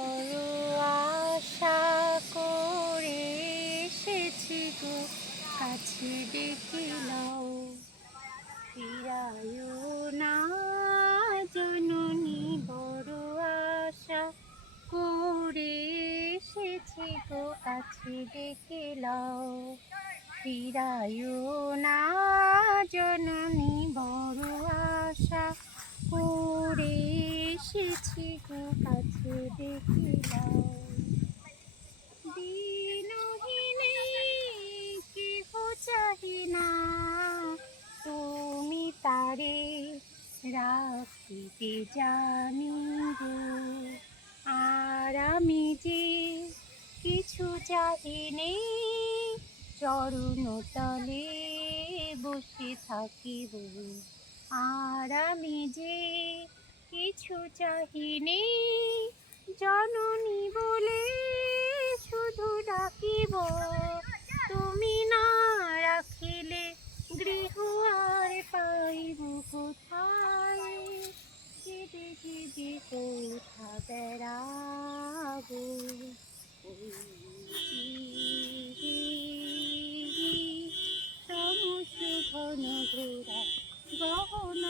বড় আশা করে এসেছি গো, কাছে ডেকে নাও, ফিরায়ও না জননী। বড় আশা করে এসেছি গো, কাছে ডেকে নাও, ফিরায়ও না জননী। বড় আশা করে এসেছি গো, কাছে ডেকে নাও। দিনহীনে কেহ চাহি না, তুমি তারে রাখিতে জানি গো। আর আমি যে কিছু চাহিনে, চরণ তলে বসে থাকিব। আর আমি যে কিছু চাহিনে, জননী বলে শুধু ডাকিব। তুমি না রাখিলে গৃহ আর পাইব কোথায়, কেঁদে কেঁদে কোথা বেড়াবো। সমস্ত ঘন ঘোরা গহন